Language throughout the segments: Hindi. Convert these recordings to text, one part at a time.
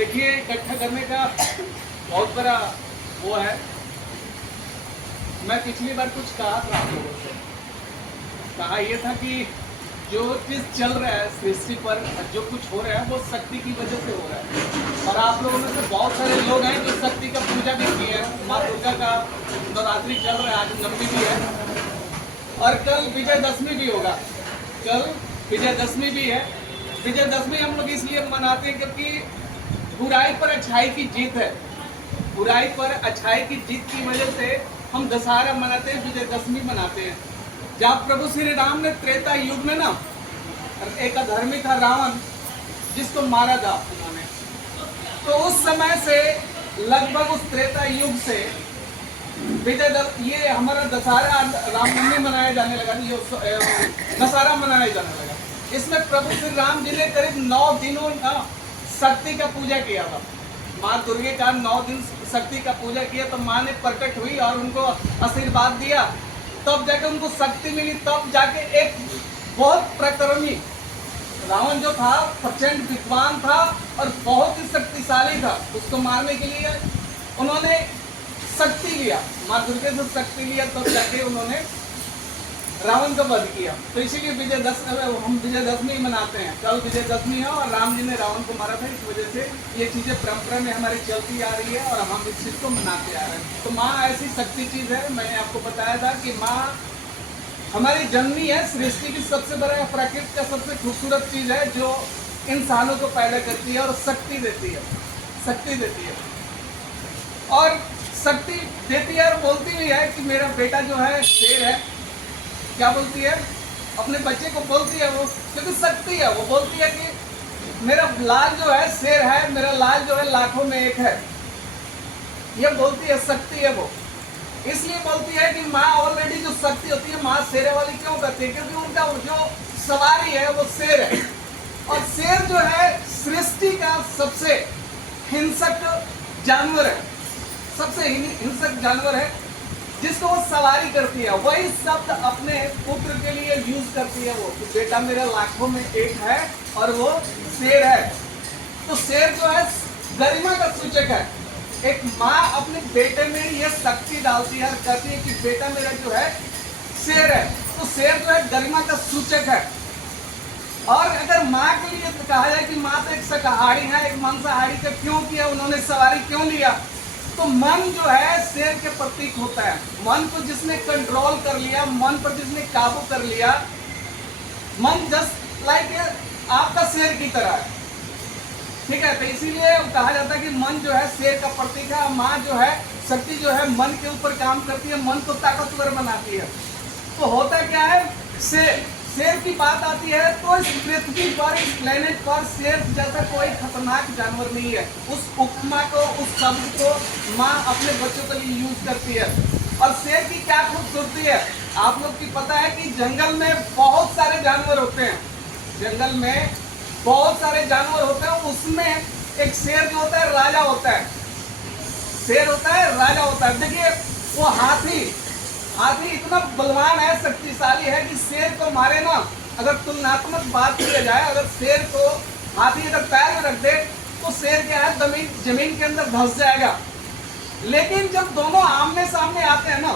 देखिए, इकट्ठा करने का बहुत बड़ा वो है। मैं पिछली बार कुछ कहा था आप लोगों से। कहा यह था कि जो चीज़ चल रहा है सृष्टि पर, जो कुछ हो रहा है वो शक्ति की वजह से हो रहा है। और आप लोगों में से बहुत सारे लोग हैं जो शक्ति का पूजा भी किए हैं। माँ दुर्गा का नवरात्रि चल रहा है, आज नवमी भी है और कल विजयदशमी भी होगा। कल विजयदशमी भी है। विजयदशमी हम लोग इसलिए मनाते हैं क्योंकि बुराई पर अच्छाई की जीत है। बुराई पर अच्छाई की जीत की वजह से हम दशहरा मनाते हैं, विजयदशमी मनाते हैं। जब प्रभु श्री राम ने त्रेता युग में ना एक अधर्मी था रावण, जिसको मारा था उन्होंने, तो उस समय से लगभग उस त्रेता युग से ये हमारा दशहरा रामनवमी मनाया जाने लगा, ये दशहरा मनाया जाने लगा। इसमें प्रभु श्री राम जी ने करीब 9 दिनों शक्ति का पूजा किया था। माँ दुर्गे का 9 दिन शक्ति का पूजा किया, तो माँ ने प्रकट हुई और उनको आशीर्वाद दिया, तब जाके उनको शक्ति मिली। तब जाके एक बहुत प्रकर्मी रावण जो था, प्रचंड विद्वान था और बहुत ही शक्तिशाली था, उसको मारने के लिए उन्होंने शक्ति लिया, माँ दुर्गे से शक्ति लिया, तब जाके उन्होंने रावण का वध किया। तो इसीलिए हम विजयदशमी मनाते हैं। कल विजयदशमी है और राम जी ने रावण को मारा था, इस वजह से ये चीज़ें परंपरा में हमारी चलती आ रही है और हम इस चीज़ को मनाते आ रहे हैं। तो माँ ऐसी शक्ति चीज़ है। मैंने आपको बताया था कि माँ हमारी जननी है, सृष्टि की सबसे बड़ा, प्रकृति का सबसे खूबसूरत चीज़ है, जो इंसानों को पैदा करती है और शक्ति देती है, शक्ति देती है और शक्ति देती है। और बोलती भी है कि मेरा बेटा जो है शेर है। क्या बोलती है? अपने बच्चे को बोलती है वो, क्योंकि शक्ति है। वो बोलती है कि मेरा लाल जो है शेर है, मेरा लाल जो है लाखों में एक है। ये बोलती है, शक्ति है वो। इसलिए बोलती है कि माँ ऑलरेडी जो शक्ति होती है, माँ शेर वाली क्यों कहती है? क्योंकि उनका जो सवारी है वो शेर है। और शेर जो है सृष्टि का सबसे हिंसक जानवर है, सबसे हिंसक जानवर है, जिसको वो सवारी करती है। वही शब्द अपने पुत्र के लिए यूज करती है वो, कि बेटा मेरा लाखों में एक है और वो शेर है। तो शेर जो है गरिमा का सूचक है। एक माँ अपने बेटे में ये शक्ति डालती है और कहती है कि बेटा मेरा जो है शेर है। तो शेर जो है गरिमा का सूचक है। और अगर माँ के लिए तो कहा जाए कि माँ तो एक शाकाहारी है, एक मांसाहारी का क्यों किया उन्होंने, सवारी क्यों लिया? तो मन जो है शेर के प्रतीक होता है। मन को जिसने कंट्रोल कर लिया, मन पर जिसने काबू कर लिया, मन जस्ट लाइक आपका शेर की तरह है, ठीक है। तो इसीलिए कहा जाता है कि मन जो है शेर का प्रतीक है। माँ जो है शक्ति जो है मन के ऊपर काम करती है, मन को ताकतवर बनाती है। तो होता क्या है, शेर की बात आती है तो इस पृथ्वी पर, इस प्लेनेट पर शेर जैसा कोई खतरनाक जानवर नहीं है। उस उपमा को, उस शब्द को माँ अपने बच्चों के लिए यूज करती है। और शेर की क्या खूबसूरती है, आप लोग की पता है कि जंगल में बहुत सारे जानवर होते हैं, जंगल में बहुत सारे जानवर होते हैं, उसमें एक शेर जो होता है राजा होता है। शेर होता है, राजा होता है। देखिए वो हाथी इतना बलवान है, शक्तिशाली है कि शेर को मारे ना, अगर तुलनात्मक बात किया जाए, अगर शेर को हाथी अगर पैर में रख दे तो शेर क्या है, जमीन के अंदर धंस जाएगा। लेकिन जब दोनों आमने सामने आते हैं ना,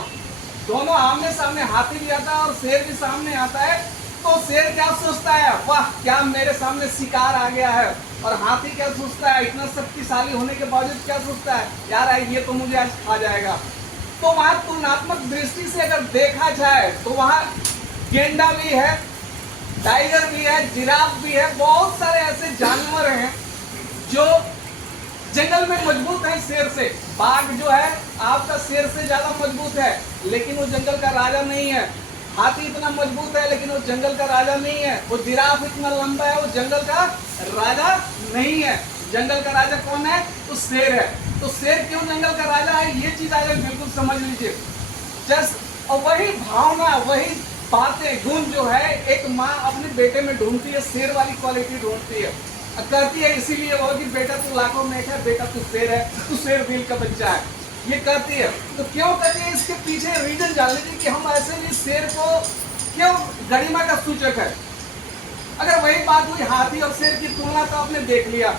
दोनों आमने सामने, हाथी भी आता है और शेर भी सामने आता है, तो शेर क्या सोचता है, वाह क्या मेरे सामने शिकार आ गया है। और हाथी क्या सोचता है, इतना शक्तिशाली होने के बावजूद क्या सोचता है, यार ये तो मुझे आज खा जाएगा। तो वहां तुलनात्मक दृष्टि से अगर देखा जाए तो वहां गेंडा भी है, टाइगर भी है, जिराफ भी है, बहुत सारे ऐसे जानवर हैं जो जंगल में मजबूत है शेर से। बाघ जो है आपका शेर से ज्यादा मजबूत है, लेकिन वो जंगल का राजा नहीं है। हाथी इतना मजबूत है लेकिन वो जंगल का राजा नहीं है। वो जिराफ इतना लंबा है, वो जंगल का राजा नहीं है। जंगल का राजा कौन है? तो शेर है। तो शेर क्यों जंगल का राजा है, ये चीज आगे बिल्कुल समझ लीजिए। जस्ट और वही भावना, वही बातें, गुण जो है एक माँ अपने बेटे में ढूंढती है, शेर वाली क्वालिटी ढूंढती है, करती है। इसीलिए वो कि बेटा तू लाखों में एक है, बेटा तू शेर है, तू शेर दिल का बच्चा है, ये करती है। तो क्यों करती है, इसके पीछे रीजन जान लीजिए कि हम ऐसे भी शेर को क्यों गरिमा का सूचक है। अगर वही बात हुई हाथी और शेर की तुलना, तो आपने देख लिया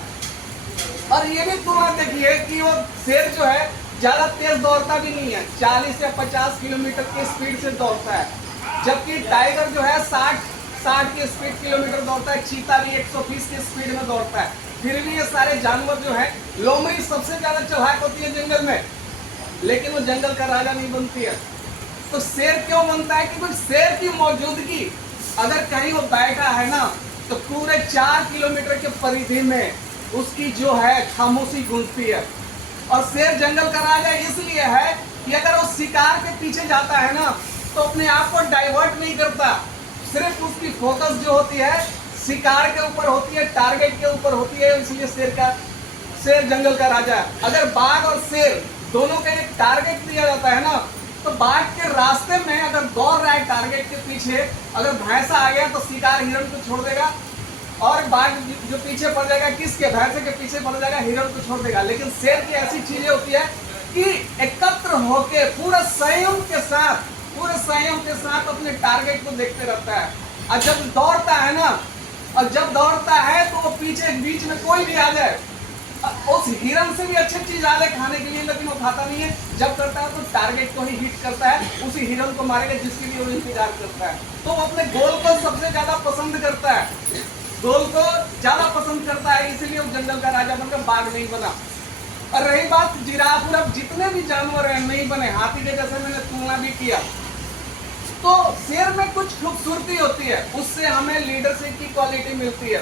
और ये भी तुलना देखिए कि वो शेर जो है ज्यादा तेज दौड़ता भी नहीं है, 40 या 50 किलोमीटर की स्पीड से दौड़ता है, जबकि टाइगर जो है 60 की स्पीड किलोमीटर दौड़ता है, चीता भी 120 की स्पीड में दौड़ता है। फिर भी ये सारे जानवर जो है, लोमड़ी सबसे ज्यादा चलाक होती है जंगल में, लेकिन वो जंगल का राजा नहीं बनती है। तो शेर क्यों बनता है कि भाई शेर की मौजूदगी अगर कहीं वो बैठा है ना, तो पूरे 4 किलोमीटर के परिधि में उसकी जो है खामोशी गूंजती है। और शेर जंगल का राजा इसलिए है कि अगर वो शिकार के पीछे जाता है ना, तो अपने आप को डाइवर्ट नहीं करता, सिर्फ उसकी फोकस जो होती है शिकार के ऊपर होती है, टारगेट के ऊपर होती है, इसलिए शेर जंगल का राजा है। अगर बाघ और शेर दोनों का एक टारगेट दिया जाता है ना, तो बाघ के रास्ते में अगर दौड़ रहा है टारगेट के पीछे, अगर भैंसा आ गया तो शिकार हिरण को छोड़ देगा, और बाघ जो पीछे पड़ जाएगा, किसके भैंसे के पीछे पड़ जाएगा, हिरण को छोड़ देगा। लेकिन शेर की ऐसी चीजें होती है कि एकत्र होके पूरे संयम के साथ अपने टारगेट को देखते रहता है। और जब दौड़ता है ना, तो वो पीछे बीच में कोई भी आ जाए, उस हिरण से भी अच्छी चीज आ जाए खाने के लिए, लेकिन वो खाता नहीं है। जब करता है तो टारगेट को ही हिट करता है, उसी हिरण को मारेगा जिसके लिए वो इंतजार करता है। तो वो अपने गोल को सबसे ज्यादा पसंद करता है, इसीलिए वो जंगल का राजा बनकर बाघ नहीं बना। और रही बात जिराफ, और अब जितने भी जानवर हैं नहीं बने, हाथी के जैसे मैंने तुलना भी किया, तो शेर में कुछ खूबसूरती होती है, उससे हमें लीडरशिप की क्वालिटी मिलती है।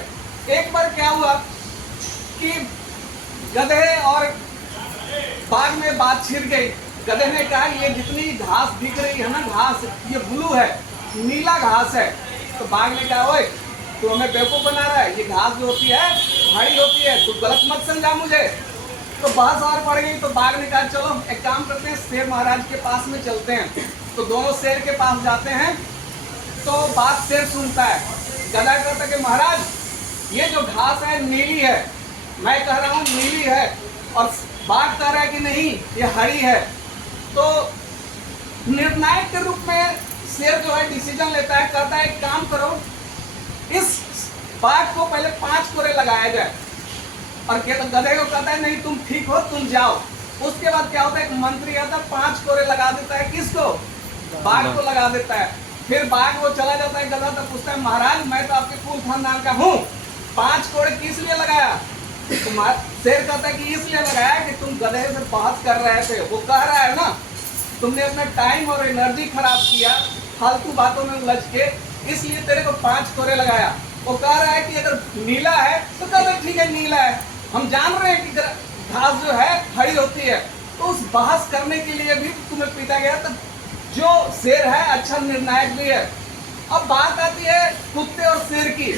एक बार क्या हुआ कि गधे और बाघ में बात छिड़ गई। गधे ने कहा ये जितनी घास दिख रही है ना, घास ये ब्लू है, नीला घास है। तो बाघ ने कहा ओए तू हमें बेवकूफ बना रहा है, ये घास जो होती है हरी होती है, तू गलत मत समझा मुझे। तो बहस और पड़ गई। तो बाघ ने कहा चलो एक काम करते हैं, शेर महाराज के पास में चलते हैं। तो दोनों शेर के पास जाते हैं। तो बात शेर सुनता है, गधा कहता है कि महाराज ये जो घास है नीली है, मैं कह रहा हूँ नीली है, और बाघ कह रहा है कि नहीं ये हरी है। तो निर्णायक के रूप में शेर जो है डिसीजन लेता है, कहता है एक काम करो, इस बाघ को पहले 5 कोरे लगाया जाए। और गधे को कहता है नहीं तुम ठीक हो, तुम जाओ। उसके बाद क्या होता है, एक मंत्री आता है 5 कोरे लगा देता है, किसको, बाघ को लगा देता है। फिर बाघ वो चला जाता है, गधा तो पूछता है महाराज मैं तो आपके कुल खानदान का हूँ, 5 कोरे किस लिए लगाया। शेर कहता है कि इसलिए लगाया कि तुम गधे से बहस कर रहे थे, वो कह रहा है ना तुमने अपना टाइम और एनर्जी खराब किया फालतू बातों में उलझ के, इसलिए तेरे को 5 कोरे लगाया। वो कह रहा है कि अगर नीला है तो कहता है ठीक है नीला है, हम जान रहे हैं कि घास जो है हरी होती है। तो उस बहस करने के लिए भी तुम्हें पीटा गया। तो जो शेर है अच्छा निर्णायक भी है। अब बात आती है कुत्ते और शेर की।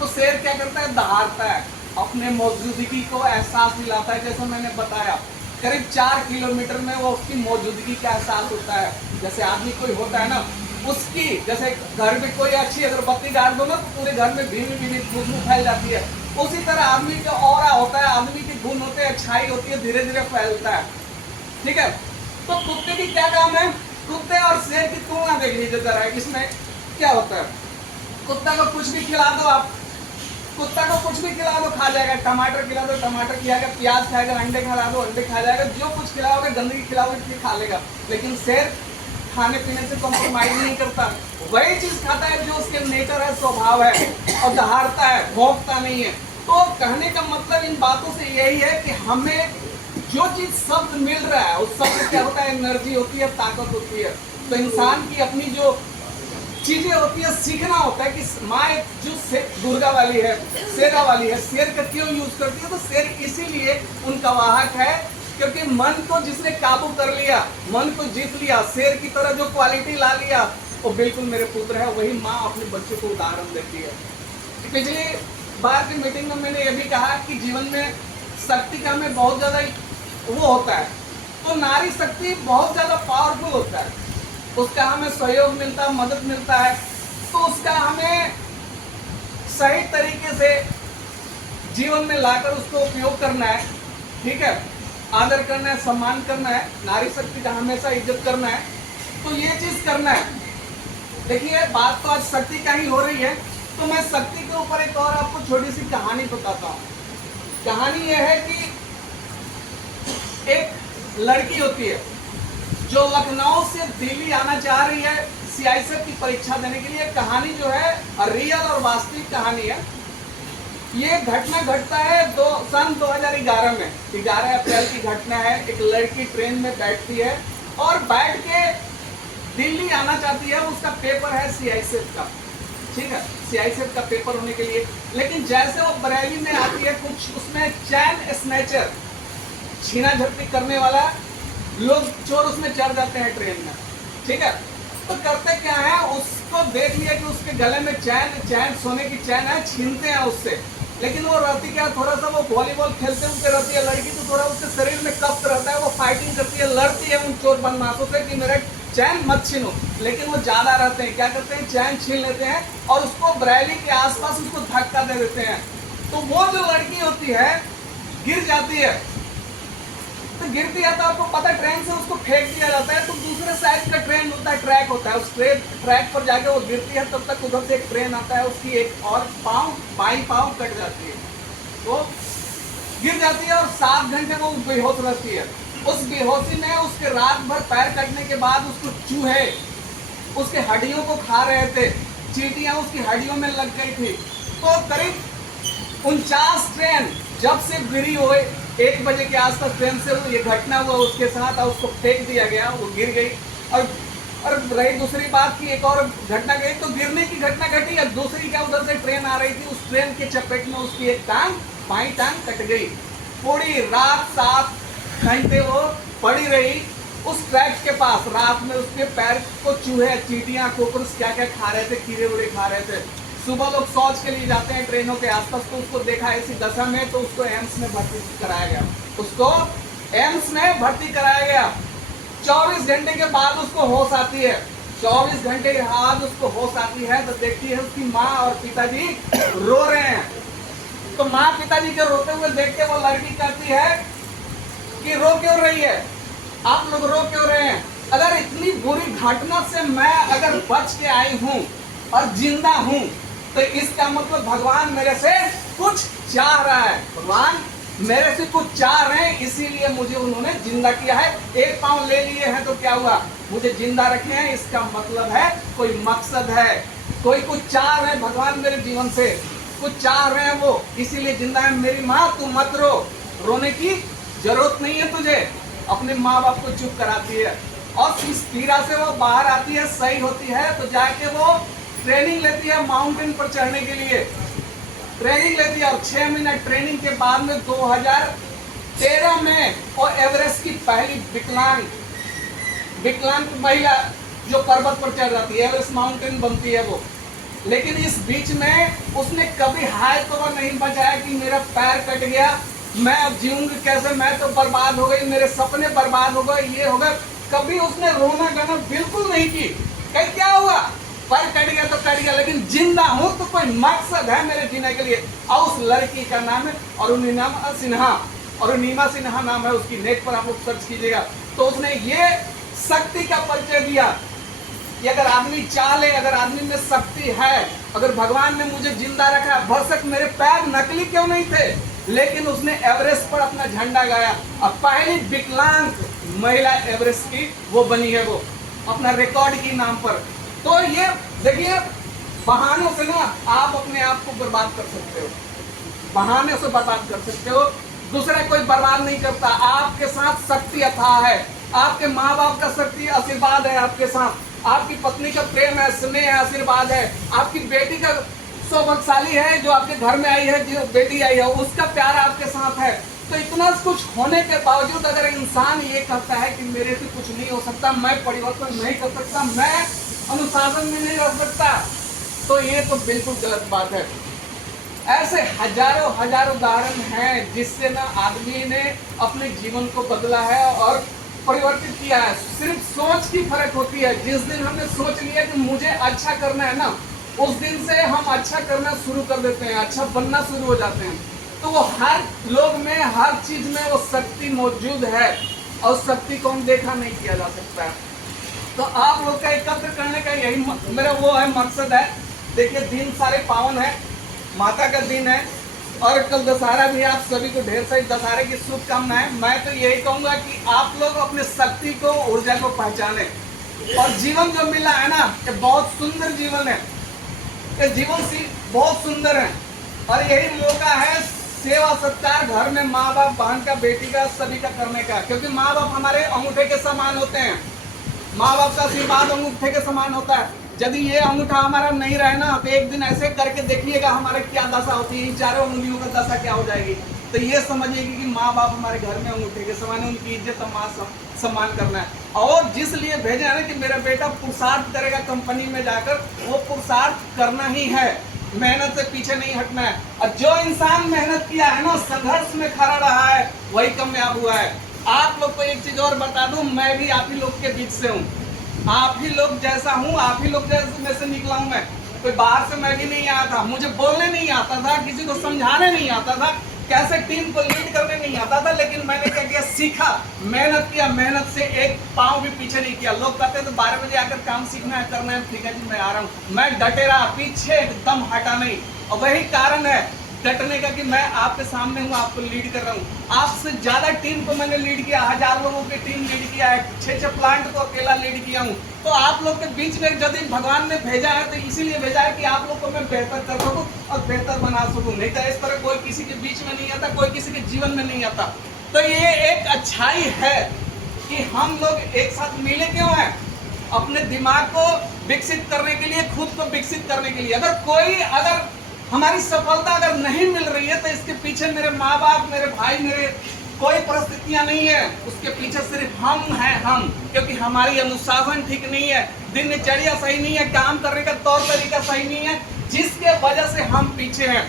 तो शेर क्या करता है, दहाड़ता है, अपने मौजूदगी को एहसास दिलाता है। जैसे मैंने बताया करीब 4 किलोमीटर में वो उसकी मौजूदगी का एहसास होता है। जैसे आदमी कोई होता है ना, उसकी जैसे घर में कोई अच्छी अगर बत्ती डाल दो ना तो पूरे घर में भीनी भीनी खुशबू फैल जाती है, उसी तरह आदमी का ऑरा होता है, आदमी के गुण होते हैं, अच्छाई होती है, धीरे धीरे फैलता है। ठीक है। तो कुत्ते की क्या काम है, कुत्ते और शेर की तुलना देख लीजिए जरा, इसमें क्या होता है। कुत्ता को कुछ भी खिला दो आप, कुत्ता को कुछ भी खिला दो खा जाएगा, टमाटर खिला दो टमाटर खिलाएगा, प्याज खाएगा, अंडे खिला दो अंडे खा जाएगा, जो कुछ खिलाओगे गंदगी खिलाओगे खा लेगा। लेकिन शेर खाने पीने से कॉम्प्रोमाइज नहीं करता, वही चीज खाता है जो उसके नेचर है, स्वभाव है, और दहाड़ता है, भौंकता नहीं है। तो कहने का मतलब इन बातों से यही है कि हमें जो चीज शब्द मिल रहा है उस शब्द क्या होता है, एनर्जी होती है, ताकत होती है। तो इंसान की अपनी जो चीजें होती है सीखना होता है कि माँ जो दुर्गा वाली है, शेरा वाली है, शेर का क्यों यूज करती है। तो शेर इसीलिए उनका वाहक है क्योंकि मन को जिसने काबू कर लिया, मन को जीत लिया, शेर की तरह जो क्वालिटी ला लिया, वो बिल्कुल मेरे पुत्र है। वही माँ अपने बच्चे को उदाहरण देती है। पिछली बार की मीटिंग में मैंने ये भी कहा कि जीवन में शक्ति का हमें बहुत ज्यादा वो होता है, तो नारी शक्ति बहुत ज्यादा पावरफुल होता है, उसका हमें सहयोग मिलता है, मदद मिलता है। तो उसका हमें सही तरीके से जीवन में लाकर उसको उपयोग करना है। ठीक है, आदर करना है, सम्मान करना है, नारी शक्ति का हमेशा इज्जत करना है। तो ये चीज करना है। देखिए बात तो आज शक्ति का ही हो रही है, तो मैं शक्ति के ऊपर एक और आपको छोटी सी कहानी बताता हूँ। कहानी यह है कि एक लड़की होती है जो लखनऊ से दिल्ली आना चाह रही है सीआईएसएफ की परीक्षा देने के लिए। कहानी जो है रियल और वास्तविक कहानी है। ये घटना घटता है सन 2011 में, 11 अप्रैल की घटना है। एक लड़की ट्रेन में बैठती है और बैठ के दिल्ली आना चाहती है। उसका पेपर है सीआईएसएफ का, ठीक है, सीआईएसएफ का पेपर होने के लिए। लेकिन जैसे वो बरेली में आती है, कुछ उसमें चैन स्नैचर, छीना झपटी करने वाला लोग, चोर उसमें चढ़ जाते हैं ट्रेन में, ठीक है। तो करते क्या है, उसको देख लिया कि उसके गले में चैन सोने की चैन है, छीनते हैं उससे। लेकिन वो रहती क्या, थोड़ा सा वो वॉलीबॉल खेलते हुए रहती है लड़की, तो थोड़ा उसके शरीर में कष्ट रहता है, वो फाइटिंग करती है, लड़ती है उन चोर बदमाशों से कि मेरा चैन मत छीनो। लेकिन वो ज्यादा रहते हैं, क्या करते हैं, चैन छीन लेते हैं और उसको बरेली के आसपास उसको धक्का दे देते हैं। तो वो जो लड़की होती है गिर जाती है। तो गिरती है तो आपको पता, ट्रेन से उसको फेंक दिया जाता है। तो दूसरे साइड का ट्रेन होता है, ट्रैक होता है, उस ट्रैक पर जाके वो गिरती है। तब तक उधर से एक ट्रेन आता है, उसकी एक और बाई पाँव कट जाती है, तो गिर जाती है और 7 घंटे वो बेहोश रहती है। उस बेहोशी में उसके रात भर पैर कटने के बाद उसको चूहे उसके हड्डियों को खा रहे थे, चींटियां उसकी हड्डियों में लग गई थी। तो करीब 49 ट्रेन जब से गिरी हुए, 1 बजे के आसपास ट्रेन से ये घटना हुआ उसके साथ, और उसको फेंक दिया गया, वो गिर गई। और रही दूसरी बात की एक और घटना गई, तो गिरने की घटना घटी। और दूसरी क्या, उधर से ट्रेन आ रही थी, उस ट्रेन के चपेट में उसकी एक टांग, बाई टांग कट गई। पूरी रात 7 घंटे वो पड़ी रही उस ट्रैक के पास। रात में उसके पैर को चूहे, चींटियां, कोकरोच क्या क्या खा रहे थे, कीड़े उड़े खा रहे थे। सुबह लोग शौच के लिए जाते हैं ट्रेनों के आसपास, तो उसको देखा ऐसी दशा में, तो उसको एम्स में भर्ती कराया गया। उसको एम्स में भर्ती कराया गया। 24 घंटे के बाद उसको होश आती है। 24 घंटे के बाद उसको होश आती है तो देखती है उसकी माँ और पिताजी रो रहे हैं। तो माँ पिताजी को रोते हुए देख के वो लड़की कहती है कि रो क्यों रही है, आप लोग रो क्यों रहे हैं? अगर इतनी बुरी घटना से मैं अगर बच के आई हूँ और जिंदा हूँ, तो इसका मतलब भगवान मेरे से कुछ चाह रहा है। भगवान मेरे से कुछ चाह रहे हैं, इसीलिए मुझे उन्होंने जिंदा किया है। 1 पाँव ले लिए हैं तो क्या हुआ, मुझे जिंदा रखे हैं, इसका मतलब है कोई मकसद है, कोई कुछ चाह रहे हैं। भगवान मेरे जीवन से कुछ चाह रहे हैं, वो इसीलिए जिंदा है। मेरी माँ तू मत रो, रोने की जरूरत नहीं है तुझे। अपने माँ बाप को चुप कराती है और इस पीड़ा से वो बाहर आती है, सही होती है। तो जाके वो ट्रेनिंग लेती है माउंटेन पर चढ़ने के लिए, ट्रेनिंग लेती है। और 6 महीना ट्रेनिंग के बाद में 2013 में वो एवरेस्ट की पहली विकलांग महिला जो पर्वत पर चढ़ जाती है, एवरेस्ट माउंटेन बनती है वो। लेकिन इस बीच में उसने कभी हाय तो नहीं बचाया कि मेरा पैर कट गया, मैं अब जीऊंगी कैसे, मैं तो बर्बाद हो गई, मेरे सपने बर्बाद हो गए, ये हो गया। कभी उसने रोना गाना बिल्कुल नहीं की। कहीं क्या हुआ, पैर कट गया तो कट गया, लेकिन जिंदा हूं तो कोई मकसद है मेरे जीने के लिए। और उस लड़की का नाम है अरुणिमा सिन्हा, अरुणिमा सिन्हा नाम है उसकी, नेट पर आप लोग सर्च कीजिएगा। तो उसने ये शक्ति का परिचय दिया कि अगर आदमी चाह ले, अगर आदमी में शक्ति है, अगर भगवान ने मुझे जिंदा रखा, भरसक मेरे पैर नकली क्यों नहीं थे, लेकिन उसने एवरेस्ट पर अपना झंडा गाया। अब पहली विकलांग महिला एवरेस्ट की वो बनी है, वो अपना रिकॉर्ड की नाम पर। तो ये देखिए, बहानों से ना आप अपने आप को बर्बाद कर सकते हो, बहाने से बर्बाद कर सकते हो, दूसरा कोई बर्बाद नहीं करता। आपके साथ शक्ति अथाह है, आपके माँ बाप का शक्ति आशीर्वाद है आपके साथ, आपकी पत्नी का प्रेम है, स्नेह है, आशीर्वाद है, आपकी बेटी का सौभाग्यशाली है जो आपके घर में आई है, जो बेटी आई है उसका प्यार आपके साथ है। तो इतना कुछ होने के बावजूद अगर इंसान ये कहता है कि मेरे से कुछ नहीं हो सकता, मैं परिवर्तन नहीं कर सकता, मैं अनुशासन में नहीं रह सकता, तो ये तो बिल्कुल गलत बात है। ऐसे हजारों उदाहरण हैं जिससे ना आदमी ने अपने जीवन को बदला है और परिवर्तित किया है। सिर्फ सोच की फर्क होती है। जिस दिन हमने सोच लिया कि मुझे अच्छा करना है ना, उस दिन से हम अच्छा करना शुरू कर देते हैं, अच्छा बनना शुरू हो जाते हैं। तो वो हर लोग में, हर चीज में वो शक्ति मौजूद है और शक्ति को हम देखा नहीं किया जा सकता है। तो आप लोग का एकत्र करने का यही मेरा वो है, मकसद है। देखिए दिन सारे पावन है, माता का दिन है, और कल दशहरा भी, आप सभी को ढेर सारी दशहरे की शुभकामनाएं। मैं तो यही कहूंगा कि आप लोग अपने शक्ति को, ऊर्जा को पहचाने, और जीवन जो मिला है ना, ये बहुत सुंदर जीवन है, ये जीवन सी बहुत सुंदर है। और यही मौका है सेवा सत्कार घर में माँ बाप, बहन का, बेटी का, सभी का करने का, क्योंकि माँ बाप हमारे अंगूठे के समान होते हैं। माँ बाप का आशीर्वाद अंगूठे के समान होता है। यदि ये अंगूठा हमारा नहीं रहे ना, तो एक दिन ऐसे करके देखिएगा हमारे क्या दशा होती है, इन चारों उंगलियों का दशा क्या हो जाएगी। तो ये समझिएगी कि माँ बाप हमारे घर में अंगूठे के समान है, उनकी इज्जत सम्मान करना है। और जिस लिए भेजे है ना कि मेरा बेटा पुरुषार्थ करेगा कंपनी में जाकर, वो पुरुषार्थ करना ही है, मेहनत से पीछे नहीं हटना है। और जो इंसान मेहनत किया है ना, संघर्ष में खड़ा रहा है, वही कामयाब हुआ है। आप लोग को एक चीज और बता दूं, मैं भी आप ही लोग के बीच से हूँ, आप ही लोग जैसा हूँ, आप ही लोग जैसे में से निकला हूँ मैं। कोई बाहर से मैं भी नहीं आया था, मुझे बोलने नहीं आता था, किसी को समझाने नहीं आता था, कैसे टीम को लीड करने नहीं आता था, लेकिन मैंने क्या किया, सीखा, मेहनत किया, मेहनत से एक पाँव भी पीछे नहीं किया। लोग कहते तो 12 बजे आकर काम सीखना है, करना है, ठीक है जी मैं आ रहा हूँ, मैं डटे रहा, पीछे एकदम हटा नहीं। और वही कारण है डटने का कि मैं आपके सामने हूँ, आपको लीड कर रहा हूँ। आपसे ज्यादा टीम को मैंने लीड किया, 1000 लोगों की टीम लीड किया है, 6 प्लांट को अकेला लीड किया हूँ। तो आप लोग के बीच में यदि भगवान ने भेजा है, तो इसीलिए भेजा है कि आप लोग को मैं बेहतर कर सकूँ और बेहतर बना सकूँ। नहीं तो इस तरह कोई किसी के बीच में नहीं आता, कोई किसी के जीवन में नहीं आता। तो ये एक अच्छाई है कि हम लोग एक साथ मिले क्यों हैं, अपने दिमाग को विकसित करने के लिए, खुद को विकसित करने के लिए। अगर हमारी सफलता अगर नहीं मिल रही है, तो इसके पीछे मेरे माँ बाप, मेरे भाई, मेरे कोई परिस्थितियां नहीं है, उसके पीछे सिर्फ हम हैं, हम। क्योंकि हमारी अनुशासन ठीक नहीं है, दिनचर्या सही नहीं है, काम करने का तौर तरीका सही नहीं है, जिसके वजह से हम पीछे हैं,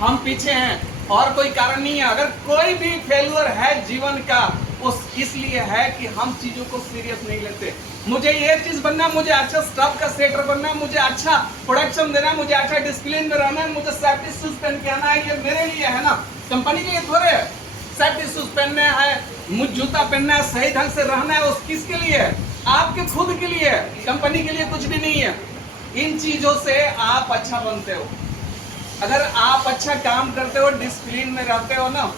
हम पीछे हैं, और कोई कारण नहीं है। अगर कोई भी फेल्यूर है जीवन का, उस इसलिए है कि हम चीजों को सीरियस नहीं लेते। मुझे ये चीज बनना है, मुझे अच्छा स्टाफ का सेटर बनना है, मुझे अच्छा प्रोडक्शन देना है, मुझे अच्छा डिसिप्लिन में रहना है, मुझे सेफ्टी शूज पहन के आना है, ये मेरे लिए है ना, कंपनी के लिए थोड़े है। सेफ्टी शूज पहनना है, मुझे जूता पहनना है, सही ढंग से रहना है, उस किसके लिए है, आपके खुद के लिए है, कंपनी के लिए कुछ भी नहीं है। इन चीजों से आप अच्छा बनते हो। अगर आप अच्छा काम करते हो, डिसिप्लिन में रहते हो ना,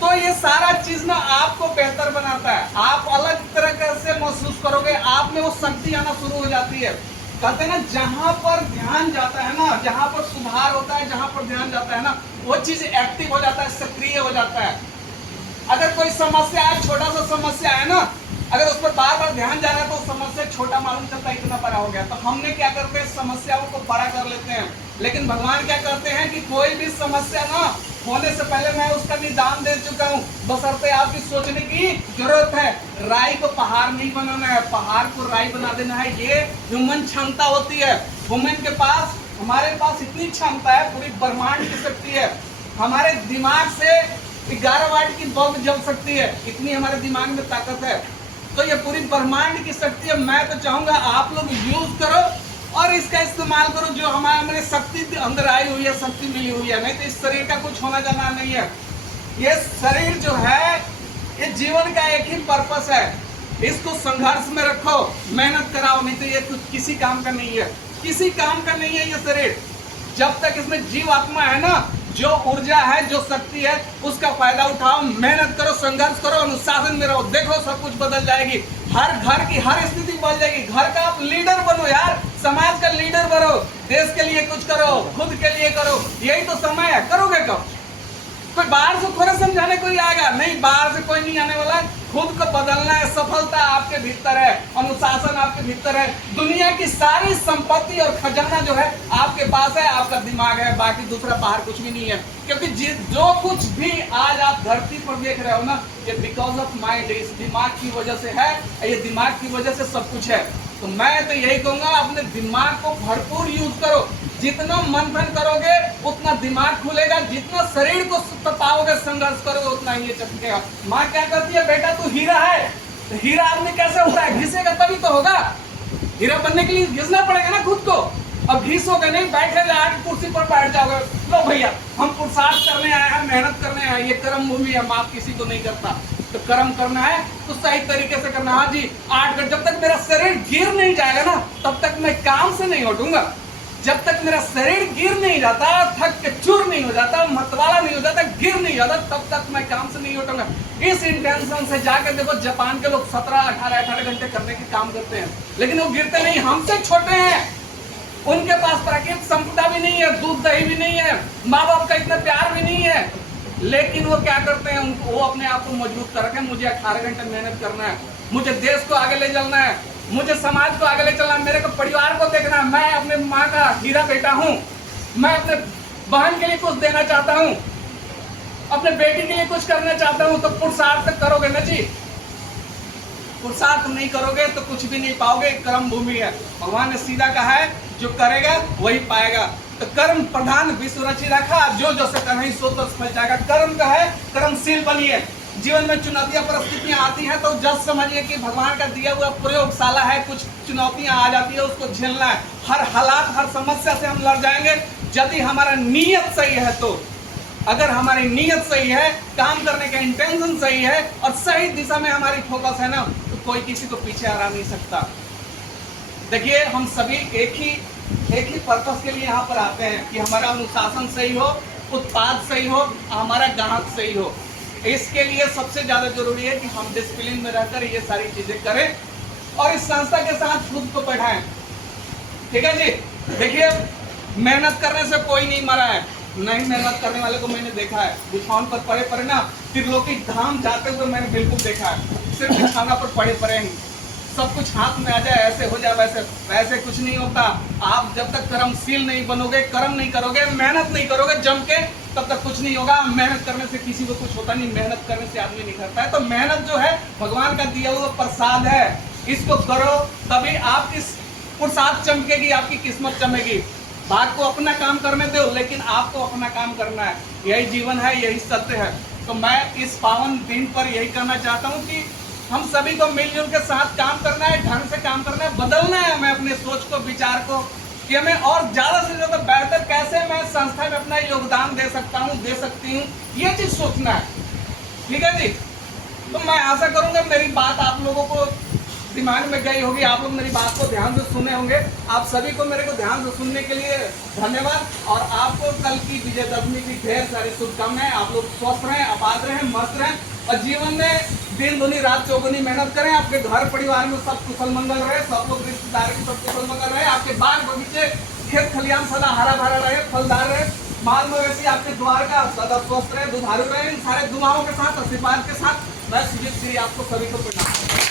तो ये सारा चीज ना आपको बेहतर बनाता है। आप अलग तरह से महसूस करोगे, आप में वो शक्ति आना शुरू हो जाती है। कहते हैं ना, जहां पर ध्यान जाता है ना, जहां पर सुधार होता है, जहां पर ध्यान जाता है ना, वो चीज एक्टिव हो जाता है, सक्रिय हो जाता है। अगर कोई समस्या है, छोटा सा समस्या है ना, अगर उस पर बार बार ध्यान जा रहा है, तो समस्या छोटा मालूम चलता है, इतना बड़ा हो गया। तो हमने क्या करते हैं, समस्याओं को बड़ा कर लेते हैं। लेकिन भगवान क्या करते हैं कि कोई भी समस्या ना होने से पहले मैं उसका निदान दे चुका हूँ, बशर्ते आपकी सोचने की जरूरत है। राई को पहाड़ नहीं बनाना है, पहाड़ को राई बना देना है। ये ह्यूमन क्षमता होती है। ह्यूमन के पास, हमारे पास इतनी क्षमता है, पूरी ब्रह्मांड की शक्ति है। हमारे दिमाग से 11 वाट की बल्ब जल सकती है, इतनी हमारे दिमाग में ताकत है। तो ये पूरी ब्रह्मांड की शक्ति है। मैं तो चाहूंगा आप लोग यूज करो और इसका इस्तेमाल करो, जो हमारे शक्ति अंदर आई हुई है, शक्ति मिली हुई है। नहीं तो इस शरीर का कुछ होना जाना नहीं है। ये शरीर जो है, ये जीवन का एक ही पर्पस है, इसको संघर्ष में रखो, मेहनत कराओ, नहीं तो ये कुछ किसी काम का नहीं है, किसी काम का नहीं है ये शरीर। जब तक इसमें जीव आत्मा है ना, जो ऊर्जा है, जो शक्ति है, उसका फायदा उठाओ, मेहनत करो, संघर्ष करो, अनुशासन में रहो, देखो सब कुछ बदल जाएगी। हर घर की हर स्थिति बदल जाएगी। घर का आप लीडर बनो यार, समाज का लीडर बनो, देश के लिए कुछ करो, खुद के लिए करो। यही तो समय है। करोगे कब? कोई बाहर से थोड़ा समझाने कोई आएगा नहीं, बाहर से कोई नहीं आने वाला। खुद को बदलना है। सफलता आपके भीतर है, अनुशासन आपके भीतर है। दुनिया की सारी संपत्ति और खजाना जो है आपके पास है, आपका दिमाग है, बाकी दूसरा बाहर कुछ भी नहीं है। क्योंकि जो कुछ भी आज आप धरती पर देख रहे हो ना, ये बिकॉज ऑफ माइंड, इस दिमाग की वजह से है। ये दिमाग की वजह से सब कुछ है। तो मैं तो यही कहूंगा, अपने दिमाग को भरपूर यूज करो। जितना मंथन करोगे उतना दिमाग खुलेगा, जितना शरीर को तपाओगे, संघर्ष करोगे, उतना ही ये चमकेगा। माँ क्या कहती है, बेटा तू हीरा है। तो हीरा आदमी कैसे होता है? घिसेगा तभी तो होगा। हीरा बनने के लिए घिसना पड़ेगा ना खुद को। अब घिसोगे नहीं, बैठे जाके कुर्सी पर बैठ जाओगे। लो भैया, हम पुरुषार्थ करने आए हैं, मेहनत करने आए हैं, ये कर्म भूमि है, माफ किसी को नहीं करता। तो कर्म करना है तो सही तरीके से करना। हाँ जी, 8 घंटे, जब तक मेरा शरीर गिर नहीं जाएगा ना, तब तक मैं काम से नहीं हटूंगा। जब तक मेरा शरीर गिर नहीं जाता, थक के चूर नहीं हो जाता, मतवाला नहीं हो जाता, गिर नहीं जाता, तब तक मैं काम से नहीं उठूंगा। इस इंटेंशन से जाकर देखो, जापान के लोग 17-18 घंटे करने के काम करते हैं, लेकिन वो गिरते नहीं। हमसे छोटे हैं, उनके पास प्राकृतिक संपदा भी नहीं है, दूध दही भी नहीं है, माँ बाप का इतना प्यार भी नहीं है, लेकिन वो क्या करते हैं, वो अपने आप को मजबूत कर रखे हैं। मुझे 18 घंटे मेहनत करना है, मुझे देश को आगे ले चलना है, मुझे समाज को आगे ले चलना है, मेरे को परिवार को देखना है। मैं अपने माँ का हीरा बेटा हूँ, मैं अपने बहन के लिए कुछ देना चाहता हूँ, अपने बेटी के लिए कुछ करना चाहता हूँ। तो पुरुषार्थ करोगे ना जी, पुरुषार्थ नहीं करोगे तो कुछ भी नहीं पाओगे। कर्म भूमि है, भगवान ने सीधा कहा है, जो करेगा वही पाएगा। तो कर्म प्रधान विश्व रचि रखा, जो जो से करही सो तो फल जाएगा। कर्म का है, कर्मशील बनिए। जीवन में चुनौतियां परिस्थितियां आती हैं तो जस्ट समझिए कि भगवान का दिया हुआ प्रयोगशाला है। कुछ चुनौतियां आ जाती है, उसको झेलना है। हर हालात, हर समस्या से हम लड़ जाएंगे यदि हमारा नीयत सही है। तो अगर हमारी नीयत सही है, काम करने का इंटेंशन सही है और सही दिशा में हमारी फोकस है ना, तो कोई किसी को पीछे हरा नहीं सकता। देखिए, हम सभी एक ही पर्पस के लिए यहाँ पर आते हैं कि हमारा अनुशासन सही हो, उत्पाद सही हो, हमारा ग्राहक सही हो। इसके लिए सबसे ज्यादा जरूरी है कि हम डिसिप्लिन में रहकर ये सारी चीजें करें और इस संस्था के साथ खुद को बढ़ाएं। ठीक है जी। देखिए, मेहनत करने से कोई नहीं मरा है, नहीं मेहनत करने वाले को मैंने देखा है। बिछावन पर पड़े पड़े ना, त्रिलोकी धाम जाते हुए मैंने बिल्कुल देखा है। सिर्फ बिछाना पर पड़े पड़े ही सब कुछ हाथ में आ जाए, ऐसे हो जाए, वैसे कुछ नहीं होता। आप जब तक कर्मशील नहीं बनोगे, कर्म नहीं करोगे, मेहनत नहीं करोगे जम के, तब तक कुछ नहीं होगा। मेहनत करने से किसी को कुछ होता नहीं, मेहनत करने से आदमी नहीं करता है। तो मेहनत जो है भगवान का दिया हुआ प्रसाद है, इसको करो, तभी आपकी पुरुषार्थ चमकेगी, आपकी किस्मत चमकेगी। भाग को अपना काम करने दो, लेकिन आपको अपना काम करना है। यही जीवन है, यही सत्य है। तो मैं इस पावन दिन पर यही कहना चाहता हूँ कि हम सभी को मिलजुल के साथ काम करना है, ढंग से काम करना है, बदलना है हमें अपने सोच को, विचार को, कि हमें और ज्यादा से ज्यादा बेहतर कैसे मैं संस्था में अपना योगदान दे सकता हूँ, दे सकती हूँ, ये चीज सोचना है। ठीक है जी। तो मैं आशा करूंगा मेरी बात आप लोगों को दिमाग में गई होगी, आप लोग मेरी बात को ध्यान से सुने होंगे। आप सभी को मेरे को ध्यान से सुनने के लिए धन्यवाद और आपको कल की विजयदशमी की ढेर सारी शुभकामनाएं। आप लोग स्वस्थ रहें, आबाद रहें, मस्त रहें और जीवन में दिन दूनी रात चौगुनी मेहनत करें। आपके घर परिवार में सब कुशल मंगल रहे, सब लोग रिश्तेदार की सब कुशल मंगल रहे, आपके बाग बगीचे खेत खलियान सदा हरा भरा रहे, फलदार रहे, माल मवेशी आपके द्वार का सदा स्वस्थ रहे, दुधारू रहे। इन सारे दुआओं के साथ, आशीर्वाद के साथ मैं सुजीत श्री आपको सभी को प्रणाम।